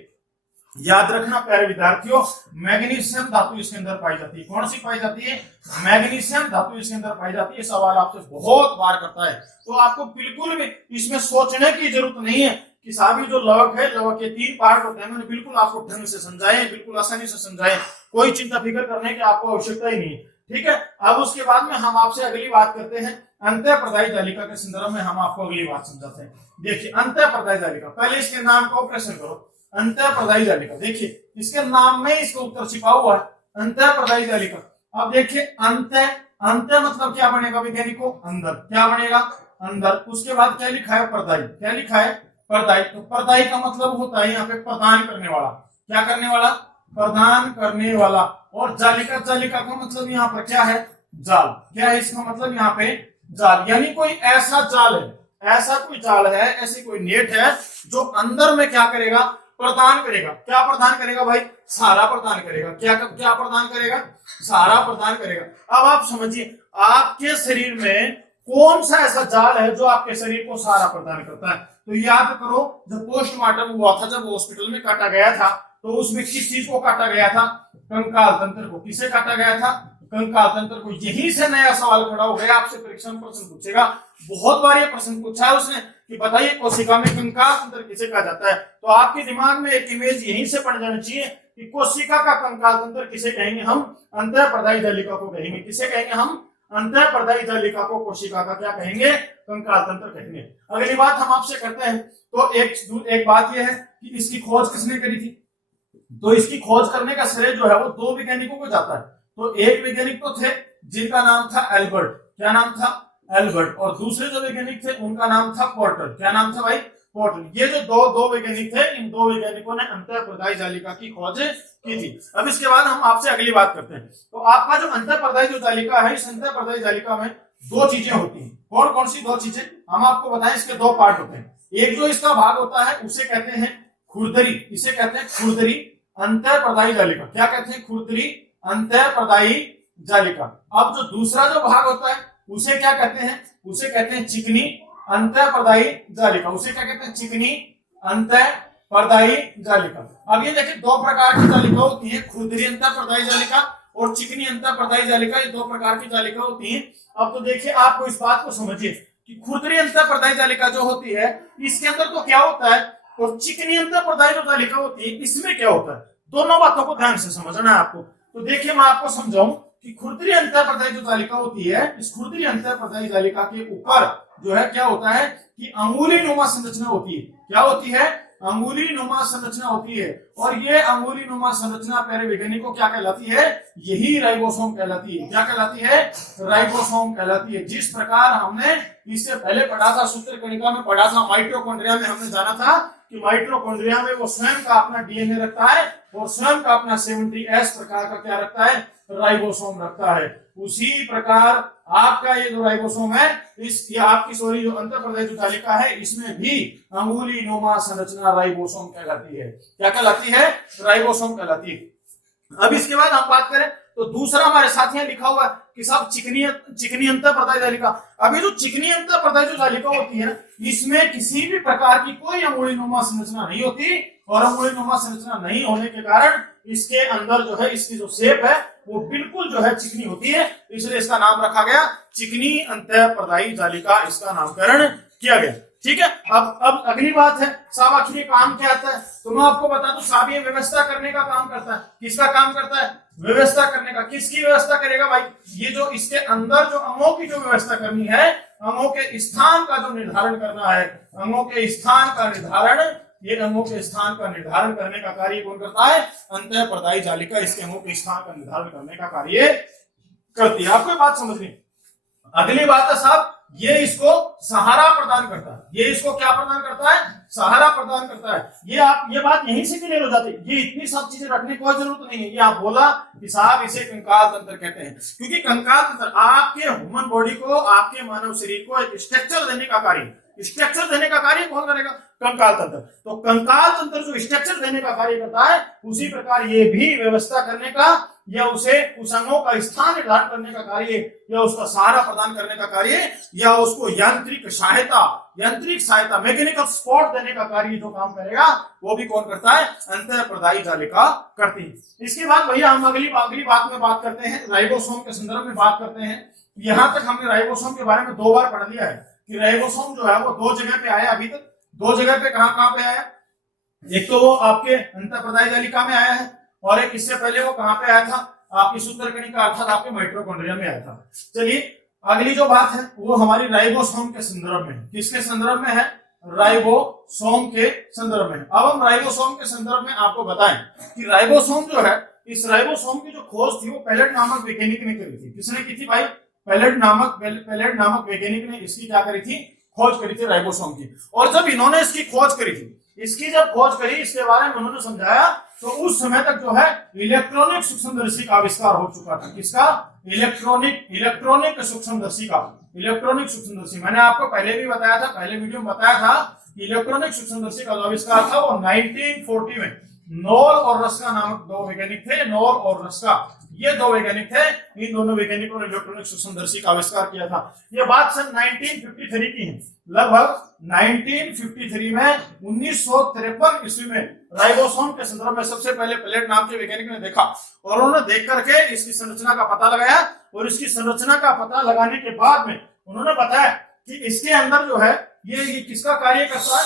याद रखना प्यारे विद्यार्थियों, मैग्नीशियम धातु इसके अंदर पाई जाती है। कौन सी पाई जाती है? मैग्नीशियम धातु इसके अंदर पाई जाती है। सवाल आपसे बहुत बार करता है, तो आपको बिल्कुल भी इसमें सोचने की जरूरत नहीं है कि साहब जो लवक है, लवक के 3 पार्ट होते हैं। मैंने बिल्कुल आपको ढंग से समझाए, बिल्कुल आसानी से समझाए, कोई चिंता फिक्र करने की आपको आवश्यकता ही नहीं है। ठीक है, अब उसके बाद में हम आपसे अगली बात करते हैं अंतःप्रदायी जालिका के संदर्भ में। हम आपको अगली बात समझाते हैं। देखिए अंतःप्रदायी जालिका, पहले इसके नाम का ऑपरेशन करो। अंतःप्रदायी जालिका, देखिए इसके नाम में इसका उत्तर छिपा हुआ है, अंतःप्रदायी जालिका। अब देखिए अंत मतलब क्या बनेगा वैज्ञानिकों? अंदर। क्या बनेगा? अंदर। उसके बाद क्या लिखा है? प्रदायी। क्या लिखा है? प्रदायी। तो प्रदायी का मतलब होता है यहाँ पे प्रदान करने वाला। क्या करने वाला? प्रदान करने वाला। और जालिका, जालिका का मतलब यहाँ पर क्या है? जाल। क्या है इसका मतलब यहाँ पे? जाल। यानी कोई ऐसा जाल है, ऐसा कोई जाल है, ऐसी कोई नेट है जो अंदर में क्या करेगा? प्रदान करेगा। क्या प्रदान करेगा भाई? सहारा प्रदान करेगा। क्या क्या प्रदान करेगा? सहारा प्रदान करेगा। अब आप समझिए आपके शरीर में कौन सा ऐसा जाल है जो आपके शरीर को सहारा प्रदान करता है। तो याद करो, जब पोस्टमार्टम हुआ था, जब हॉस्पिटल में काटा गया था, तो उसमें किस चीज को काटा गया था? कंकाल तंत्र को। किसे काटा गया था? कंकाल तंत्र को। यहीं से नया सवाल खड़ा हो गया, आपसे परीक्षा में प्रश्न पूछेगा। बहुत बार ये प्रश्न पूछा है उसने कि बताइए कोशिका में कंकाल तंत्र किसे कहा जाता है। तो आपके दिमाग में एक इमेज यहीं से बन जानी चाहिए कि कोशिका का कंकाल तंत्र किसे कहेंगे? हम अंतःप्रदायी जालिका को कहेंगे। किसे कहेंगे? हम अंतःप्रदायी जालिका को कोशिका का क्या कहेंगे? कंकाल तंत्र कहेंगे। अगली बात हम आपसे करते हैं, तो एक बात यह है कि इसकी खोज किसने करी थी? तो इसकी खोज करने का श्रेय जो है वो 2 वैज्ञानिकों को जाता है। तो एक वैज्ञानिक तो थे जिनका नाम था एल्बर्ट। क्या नाम था? एल्बर्ट। और दूसरे जो वैज्ञानिक थे उनका नाम था पोर्टर। क्या नाम था भाई? पोर्टर। ये जो दो वैज्ञानिक थे, इन 2 वैज्ञानिकों ने अंतःप्रदायी जालिका की खोज की थी। अब इसके बाद हम आपसे अगली बात करते हैं। तो आपका जो अंतःप्रदायी जो जालिका है, इस अंतःप्रदायी जालिका में 2 चीजें होती हैं। कौन कौन सी 2 चीजें? हम आपको बताएं, इसके 2 पार्ट होते हैं। एक जो इसका भाग होता है उसे कहते हैं खुरदरी। इसे कहते हैं खुरदरी अंतःप्रदायी जालिका। क्या कहते हैं? खुरदरी अंतःप्रदायी जालिका। अब जो दूसरा जो भाग होता है उसे क्या कहते हैं? उसे कहते हैं चिकनी अंतःप्रदायी जालिका। उसे क्या कहते हैं? चिकनी अंतःप्रदायी जालिका। अब ये देखिए 2 प्रकार की जालिका होती है, खुरदरी अंतःप्रदायी जालिका और चिकनी अंतःप्रदायी जालिका। ये 2 प्रकार की जालिका होती है। अब तो देखिए आपको इस बात को समझिए कि खुरदरी अंतःप्रदायी जालिका जो होती है इसके अंदर तो क्या होता है, और चिकनी अंतःप्रदायी जो जालिका होती है इसमें क्या होता है। दोनों बातों को ध्यान से समझना है आपको। तो देखिए मैं आपको समझाऊं कि खुरदरी अंतःप्रदायी जो जालिका होती है, इस खुरदरी अंतःप्रदायी जालिका के ऊपर जो है क्या होता है कि अंगुली नुमा संरचना होती है। क्या होती है? अंगुली नुमा संरचना होती है। और ये अंगुली नुमा संरचना प्यारे वैज्ञानिकों क्या कहलाती है? यही राइबोसोम कहलाती है। क्या कहलाती है? राइबोसोम कहलाती है। जिस प्रकार हमने इससे पहले पढ़ा था, सूत्र कणिका में पढ़ा था, माइटोकॉन्ड्रिया में हमने जाना था कि माइटोकॉन्ड्रिया में वो स्वयं का अपना डीएनए रखता है और स्वयं का अपना 70S प्रकार का क्या रखता है? राइबोसोम रखता है। उसी प्रकार आपका ये जो राइबोसोम है, ये आपकी जो अंतःप्रदायी जो जालिका है इसमें भी अंगुली नुमा संरचना राइबोसोम कहलाती है। क्या कहलाती है? राइबोसोम कहलाती है। अब इसके बाद हम बात करें तो दूसरा हमारे साथ यहाँ लिखा हुआ है कि साहब चिकनी अंतःप्रदायी जालिका। अब ये जो चिकनी अंतःप्रदायी जो जालिका होती है इसमें किसी भी प्रकार की कोई अंगुली नुमा संरचना नहीं होती, और अंगुली नुमा संरचना नहीं होने के कारण इसके अंदर जो है इसकी जो शेप है वो बिल्कुल जो है चिकनी होती है, इसलिए इसका नाम रखा गया चिकनी अंतःप्रदायी जालिका। इसका नामकरण किया गया। ठीक है, अब अगली बात है साहब आखिर काम क्या आता है। तो मैं आपको बता दूं साहब ये व्यवस्था करने का काम करता है। किसका काम करता है? व्यवस्था करने का। किसकी व्यवस्था करेगा भाई? ये जो इसके अंदर जो अंगों की जो व्यवस्था करनी है, अंगों के स्थान का जो निर्धारण करना है, अंगों के स्थान का निर्धारण, ये अंगों के स्थान का निर्धारण करने का कार्य कौन करता है? अंतःप्रदायी जालिका इसके अंगों के स्थान का निर्धारण करने का कार्य करती है। आपको बात समझनी। अगली बात है साहब ये इसको सहारा प्रदान करता है। ये इसको क्या प्रदान करता है? सहारा प्रदान करता है। ये बात यहीं से क्लियर हो जाती है। ये इतनी सब चीजें रखने की कोई जरूरत नहीं है। ये आप बोला कि साहब इसे कंकाल तंत्र कहते हैं, क्योंकि कंकाल तंत्र आपके ह्यूमन बॉडी को, आपके मानव शरीर को एक स्ट्रक्चर देने का कार्य, स्ट्रक्चर देने का कार्य कौन करेगा? कंकाल तंत्र। तो कंकाल तंत्र जो स्ट्रक्चर देने का कार्य करता है, उसी प्रकार ये भी व्यवस्था करने का या उसे उस अंगों का स्थान निर्धारण करने का कार्य या उसका सहारा प्रदान करने का कार्य या उसको यांत्रिक सहायता मैकेनिकल सपोर्ट देने का कार्य जो काम करेगा वो भी कौन करता है? अंतःप्रदायी जालिका करती है। इसके बाद भैया हम अगली बात में बात करते हैं, राइबोसोम के संदर्भ में बात करते हैं। यहां तक हमने राइबोसोम के बारे में 2 बार पढ़ लिया है कि राइबोसोम जो है वो 2 जगह पे आया। अभी तक 2 जगह पे कहां पे आया? एक तो वो आपके अंतःप्रदायी जालिका में आया है और एक इससे पहले वो कहां पे आया था? आपकी सूत्रकणिका अर्थात आपके माइटोकॉन्ड्रिया में आया था। चलिए अगली जो बात है वो हमारी राइबोसोम के संदर्भ में। किसके संदर्भ में है? राइबोसोम के संदर्भ में। अब हम राइबोसोम के संदर्भ में आपको बताएं कि राइबोसोम जो है, इस राइबोसोम की जो खोज थी वो पेलेट नामक वैज्ञानिक ने करी थी। किसने की थी भाई? पेलेट नामक वैज्ञानिक ने इसकी क्या करी थी? खोज करी थी राइबोसोम की। और जब इन्होंने इसकी खोज करी थी, इसके बारे में उन्होंने समझाया, तो उस समय तक जो है इलेक्ट्रॉनिक सूक्ष्मदर्शी का आविष्कार हो चुका था। किसका? इलेक्ट्रॉनिक सूक्ष्मदर्शी। मैंने आपको पहले भी बताया था, पहले वीडियो में बताया था कि इलेक्ट्रॉनिक सूक्ष्मदर्शी का जो आविष्कार था वो 1940 में नॉल और रस्का नामक 2 वैज्ञानिक थे। नॉल और रस्का, ये 2 वैज्ञानिक थे। इन दोनों वैज्ञानिकों ने इलेक्ट्रॉनिक सूक्ष्मदर्शी का आविष्कार किया था। ये बात सन 1953 की है। लगभग 1953 में 1953 ईस्वी में राइबोसोम के संदर्भ में सबसे पहले प्लेट नाम के वैज्ञानिक ने देखा और उन्होंने देख करके इसकी संरचना का पता लगाया। और इसकी संरचना का पता लगाने के बाद में उन्होंने बताया कि इसके अंदर जो है ये किसका कार्य करता है?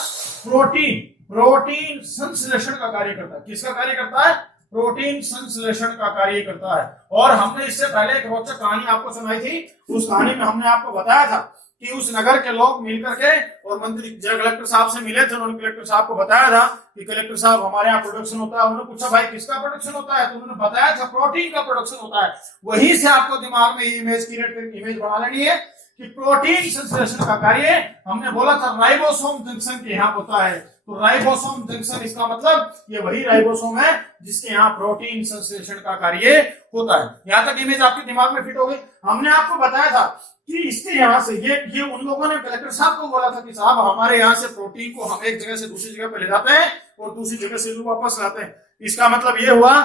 प्रोटीन संश्लेषण का कार्य करता है। किसका कार्य करता है? प्रोटीन संश्लेषण का कार्य करता है। और हमने इससे पहले एक रोचक कहानी आपको सुनाई थी। उस कहानी में हमने आपको बताया था कि उस नगर के लोग मिलकर के और मंत्री कलेक्टर साहब से मिले थे। उन्होंने कलेक्टर साहब को बताया था कि कलेक्टर साहब हमारे यहाँ प्रोडक्शन होता है। उन्होंने पूछा भाई किसका प्रोडक्शन होता है? तो उन्होंने बताया था प्रोटीन का प्रोडक्शन होता है। वहीं से आपको दिमाग में इमेज बना लेनी है कि प्रोटीन संश्लेषण का कार्य हमने बोला था राइबोसोम जंक्शन के यहाँ होता है। तो राइबोसोम जंक्शन, इसका मतलब ये वही राइबोसोम है जिसके यहाँ प्रोटीन संश्लेषण का कार्य होता है। यहाँ तक इमेज आपके दिमाग में फिट हो गई। हमने आपको बताया था कि इसके यहाँ से ये उन लोगों ने कलेक्टर साहब को बोला था कि साहब हमारे यहाँ से प्रोटीन को हम एक जगह से दूसरी जगह पे ले जाते हैं और दूसरी जगह से वापस लाते हैं। इसका मतलब ये हुआ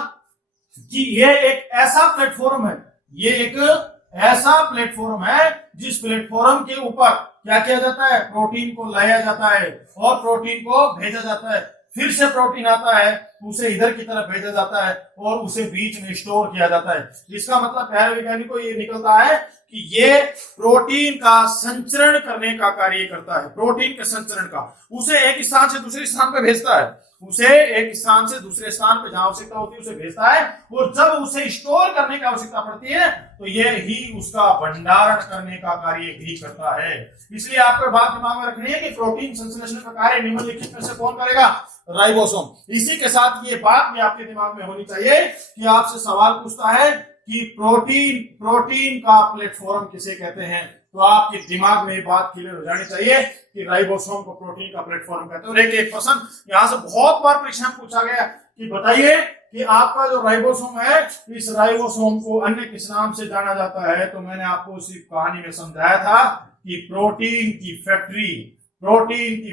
कि ये एक ऐसा प्लेटफॉर्म है, ये एक ऐसा प्लेटफॉर्म है जिस प्लेटफॉर्म के ऊपर क्या किया जाता है? प्रोटीन को लाया जाता है और प्रोटीन को भेजा जाता है। फिर से प्रोटीन आता है, उसे इधर की तरफ भेजा जाता है और उसे बीच में स्टोर किया जाता है। इसका मतलब प्यारे वैज्ञानिकों ये निकलता है कि ये प्रोटीन का संचरण करने का कार्य करता है। प्रोटीन के संचरण का, उसे एक स्थान से दूसरे स्थान पे भेजता है, उसे एक स्थान से दूसरे स्थान पे जहां आवश्यकता होती है उसे भेजता है। और जब उसे स्टोर करने की आवश्यकता पड़ती है तो ये ही उसका भंडारण करने का कार्य भी करता है। इसलिए आपको बात दिमाग में रखनी है कि प्रोटीन संश्लेषण का कार्य निम्नलिखित में से कौन करेगा? राइबोसोम। इसी के साथ ये बात भी आपके दिमाग में होनी चाहिए कि आपसे सवाल पूछता है कि प्रोटीन का प्लेटफॉर्म किसे कहते हैं, तो आपके दिमाग में ये बात क्लियर हो जानी चाहिए कि राइबोसोम को प्रोटीन का प्लेटफॉर्म कहते हैं। और एक प्रश्न यहाँ से बहुत बार परीक्षा में पूछा गया कि बताइए कि आपका जो राइबोसोम है, इस राइबोसोम को अन्य किस नाम से जाना जाता है? तो मैंने आपको उसी कहानी में समझाया था कि प्रोटीन की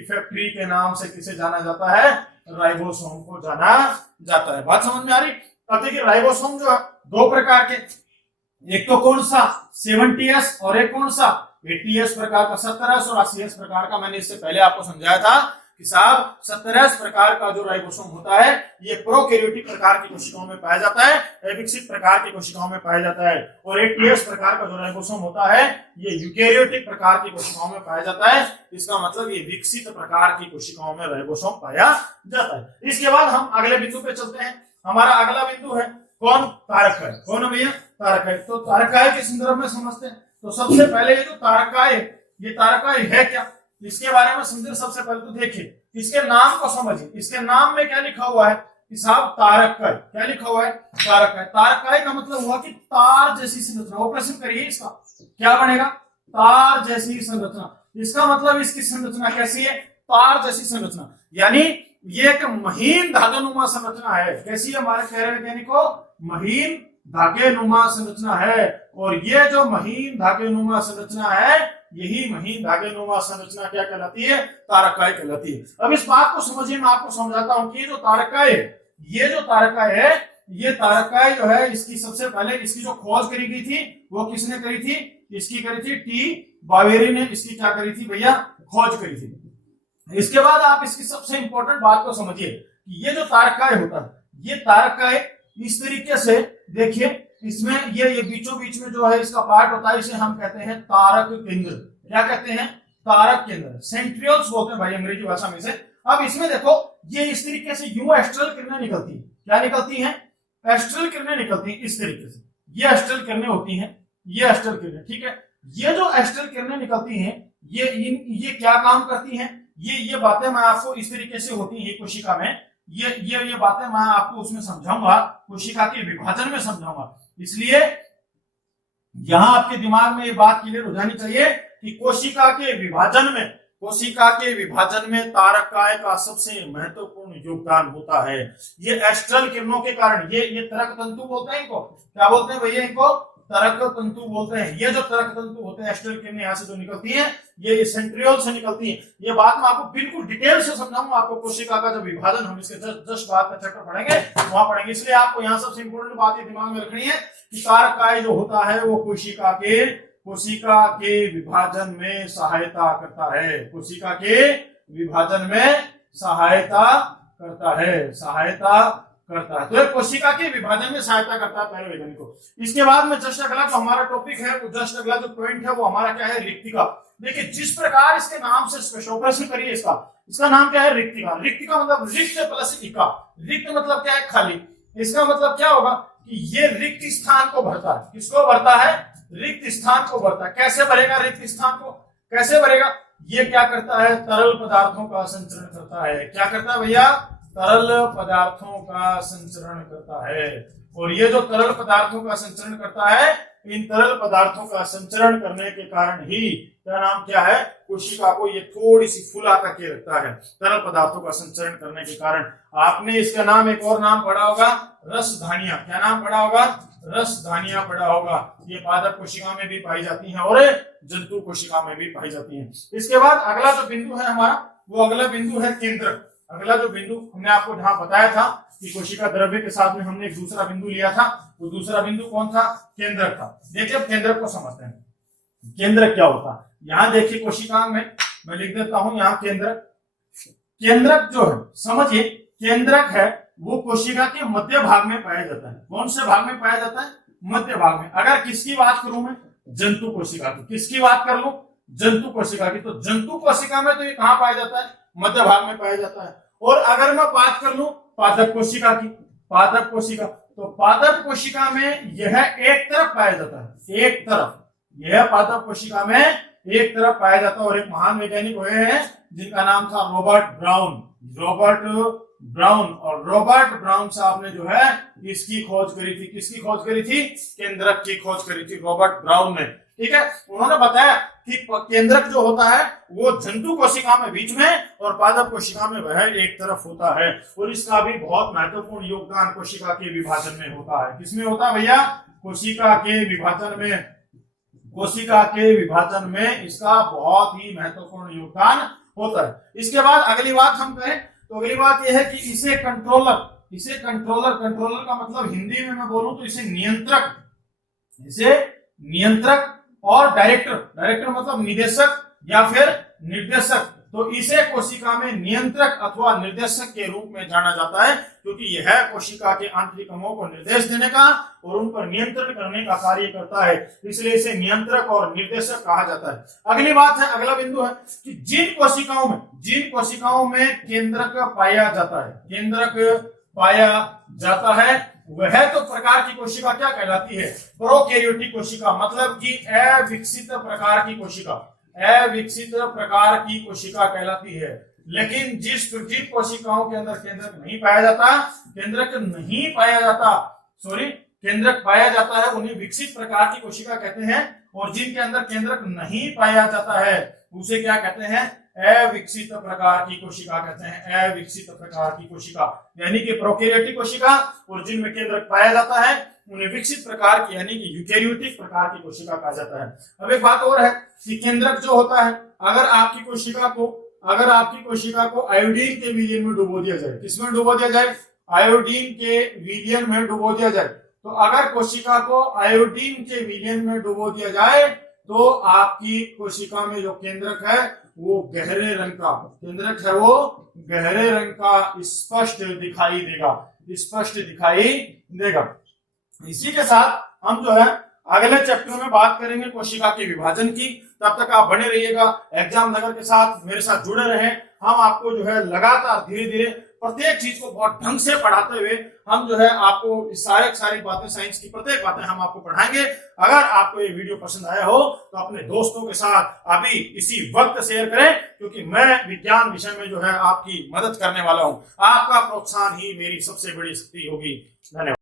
फैक्ट्री के नाम से किसे जाना जाता है? राइबोसोम को जाना जाता है। बात समझ में आ रही? अब देखिए राइबोसोम जो है 2 प्रकार के, एक तो कौन सा 70S और एक कौन सा 80S प्रकार का। 70S और 80S प्रकार का मैंने इससे पहले आपको समझाया था कि साहब 70S प्रकार का जो राइबोसोम होता है ये प्रोकैरियोटिक प्रकार की कोशिकाओं में पाया जाता है, अविकसित प्रकार की कोशिकाओं में पाया जाता है। और 80S प्रकार का जो राइबोसोम होता है ये यूकैरियोटिक प्रकार की कोशिकाओं में पाया जाता है। इसका मतलब ये विकसित प्रकार की कोशिकाओं में राइबोसोम पाया जाता है। इसके बाद हम अगले बिंदु पे चलते हैं। हमारा अगला बिंदु है कौन? तारकाय। कौन है भैया? तारकाय। तो तारकाय के संदर्भ में समझते हैं। तो सबसे पहले ये जो तारकाय, ये तारकाय है क्या, इसके बारे में समझे। सबसे पहले तो देखिए इसके नाम को समझिए। इसके नाम में क्या लिखा हुआ है कि साहब तारकाय। क्या लिखा हुआ है? तारकाय। तारकाय का मतलब हुआ कि तार जैसी संरचना। ऑपरेशन करिए इसका, क्या बनेगा? तार जैसी संरचना। इसका मतलब इसकी संरचना कैसी है? तार जैसी संरचना, यानी ये एक महीन धागेनुमा संरचना है। कैसी है हमारे कह रहे वैज्ञानिकों? महीन धागेनुमा संरचना है। और ये जो महीन धागेनुमा संरचना है, यही महीन धागेनुमा संरचना क्या कहलाती है? तारकाय कहलाती है। अब इस बात को समझिए, मैं आपको समझाता हूं कि ये जो तारकाय है, ये तारकाय जो है, इसकी सबसे पहले इसकी जो खोज करी गई थी वो किसने करी थी? इसकी करी थी टी बावेरी ने। इसकी क्या करी थी भैया? खोज करी थी। इसके बाद आप इसकी सबसे इंपॉर्टेंट बात को समझिए कि ये जो तारकाय होता है, ये तारकाय इस तरीके से देखिए, इसमें ये बीचों बीच में जो है इसका पार्ट होता है, इसे हम कहते हैं तारक केंद्र। क्या कहते हैं? तारक केंद्र, सेंट्रियोल्स बोलते हैं भाई अंग्रेजी भाषा में से। अब इसमें देखो, ये इस तरीके से यूं एस्ट्रल किरणें निकलती है। क्या निकलती हैं? एस्ट्रल किरणें निकलती हैं इस तरीके से। ये एस्ट्रल किरणें होती हैं, ये एस्ट्रल किरणें, ठीक है। ये जो एस्ट्रल किरणें निकलती हैं, ये क्या काम करती हैं? ये बातें मैं आपको इस तरीके से होती है कोशिका में, ये बातें मैं आपको उसमें समझाऊंगा, कोशिका के विभाजन में समझाऊंगा। इसलिए यहां आपके दिमाग में ये बात क्लियर हो जानी चाहिए कि कोशिका के विभाजन में तारकाय का सबसे महत्वपूर्ण योगदान होता है। ये एस्ट्रल किरणों के कारण, ये तरक तंतु बोलते हैं इनको। क्या बोलते हैं भैया? इनको तरक तंतु बोलते हैं। ये जो तरक तंतु होते हैं, एस्ट्रल किरणें यहाँ से जो निकलती हैं, ये सेंट्रियोल से निकलती हैं। ये बात मैं आपको बिल्कुल डिटेल से समझाऊंगा। आपको कोशिका का जो विभाजन, हम इसके जस्ट बाद में चैप्टर पढ़ेंगे, वहां पढ़ेंगे। इसलिए आपको यहाँ सबसे इंपॉर्टेंट बात ये दिमाग में रखनी है कि तारकाय जो होता है वो कोशिका के विभाजन में सहायता करता है। कोशिका के विभाजन में सहायता करता है। तो एक कोशिका के विभाजन में सहायता करता है पहले वैज्ञानिकों। इसके बाद में जस्ट अगला जो हमारा टॉपिक है, वो जस्ट अगला जो पॉइंट है वो हमारा क्या है? रिक्तिका। देखिए, जिस प्रकार इसके नाम से स्पेशल करिए, इसका नाम क्या है? रिक्तिका। रिक्तिका मतलब रिक्त प्लस इका। रिक्त मतलब क्या है? खाली। इसका मतलब क्या होगा कि ये रिक्त स्थान को भरता है। किसको भरता है? रिक्त स्थान को भरता है। कैसे भरेगा रिक्त स्थान को? कैसे भरेगा? ये क्या करता है? तरल पदार्थों का संचरण करता है। क्या करता है भैया? तरल पदार्थों का संचरण करता है। और ये जो तरल पदार्थों का संचरण करता है, इन तरल पदार्थों का संचरण करने के कारण ही क्या है? कोशिका को ये थोड़ी सी फुला करके रखता है, तरल पदार्थों का संचरण करने के कारण। आपने इसका नाम, एक और नाम पढ़ा होगा, रसधानियां। क्या नाम पढ़ा होगा? रसधानियां पढ़ा होगा। ये पादप कोशिका में भी पाई जाती हैं और जंतु कोशिका में भी पाई जाती हैं। इसके बाद अगला जो बिंदु है हमारा, वो अगला बिंदु है केंद्रक। अगला जो बिंदु हमने आपको जहां बताया था कि कोशिका द्रव्य के साथ में हमने एक दूसरा बिंदु लिया था, वो दूसरा बिंदु कौन था? केंद्रक था। देखिए, अब केंद्रक को समझते हैं। केंद्रक क्या होता है? यहां देखिए कोशिका में मैं लिख देता हूं, यहाँ केंद्रक जो है, समझिए, केंद्रक है वो कोशिका के मध्य भाग में पाया जाता है। कौन से भाग में पाया जाता है? मध्य भाग में। अगर किसकी बात करूं मैं? जंतु कोशिका की। किसकी बात कर लूं? जंतु कोशिका की। तो जंतु कोशिका में तो ये कहां पाया जाता है? मध्य भाग में पाया जाता है। और अगर मैं बात कर लूं पादप कोशिका की, पादप कोशिका, तो पादप कोशिका में यह एक तरफ पाया जाता है। एक तरफ, यह पादप कोशिका में एक तरफ पाया जाता है। और एक महान वैज्ञानिक हुए हैं जिनका नाम था रॉबर्ट ब्राउन। और रॉबर्ट ब्राउन साहब ने जो है इसकी खोज करी थी। किसकी खोज करी थी? केंद्रक की खोज करी थी रॉबर्ट ब्राउन ने। ठीक है, उन्होंने बताया कि केंद्रक जो होता है वो जंतु कोशिका में बीच में और पादप कोशिका में वह एक तरफ होता है। और इसका भी बहुत महत्वपूर्ण योगदान कोशिका के विभाजन में होता है। किसमें होता है भैया? कोशिका के विभाजन में। कोशिका के विभाजन में इसका बहुत ही महत्वपूर्ण योगदान होता है। इसके बाद अगली बात हम कहें तो अगली बात यह है कि इसे कंट्रोलर का मतलब हिंदी में मैं बोलूं तो इसे नियंत्रक और डायरेक्टर मतलब निदेशक या फिर निर्देशक। तो इसे कोशिका में नियंत्रक अथवा निर्देशक के रूप में जाना जाता है, क्योंकि यह कोशिका के आंतरिक अंगों को निर्देश देने का और उन पर नियंत्रण करने का कार्य करता है। इसलिए इसे नियंत्रक और निर्देशक कहा जाता है। अगली बात है, अगला बिंदु है कि जिन कोशिकाओं में केंद्रक पाया जाता है वह तो प्रकार की कोशिका क्या कहलाती है? प्रोकैरियोटिक कोशिका, मतलब कि अविकसित प्रकार की कोशिका कहलाती है। लेकिन जिन कोशिकाओं के अंदर केंद्रक नहीं पाया जाता, केंद्रक पाया जाता है उन्हें विकसित प्रकार की कोशिका कहते हैं, और जिनके अंदर केंद्रक नहीं पाया जाता है उसे क्या कहते हैं? अविकसित प्रकार की कोशिका कहते हैं। अविकसित प्रकार की कोशिका यानी कि प्रोकैरियोटिक कोशिका, और जिनमें केंद्रक पाया जाता है उन्हें विकसित प्रकार की यानी कि यूकेरियोटिक प्रकार की कोशिका कहा जाता है। अब एक बात और है कि केंद्रक जो होता है, अगर आपकी कोशिका को आयोडीन के विलयन में डुबो दिया जाए, किसमें डुबो दिया जाए? आयोडीन के विलयन में डुबो दिया जाए, तो अगर कोशिका को आयोडीन के विलयन में डुबो दिया जाए तो आपकी कोशिका में जो केंद्रक है वो गहरे रंग का, केंद्रक है वो गहरे रंग का स्पष्ट दिखाई देगा। इसी के साथ हम जो है अगले चैप्टर में बात करेंगे कोशिका के विभाजन की। तब तक आप बने रहिएगा एग्जाम नगर के साथ, मेरे साथ जुड़े रहें। हम आपको जो है लगातार धीरे धीरे प्रत्येक चीज को बहुत ढंग से पढ़ाते हुए हम जो है आपको सारी बातें, साइंस की प्रत्येक बातें हम आपको पढ़ाएंगे। अगर आपको ये वीडियो पसंद आया हो तो अपने दोस्तों के साथ अभी इसी वक्त शेयर करें, क्योंकि मैं विज्ञान विषय में जो है आपकी मदद करने वाला हूं। आपका प्रोत्साहन ही मेरी सबसे बड़ी शक्ति होगी। धन्यवाद।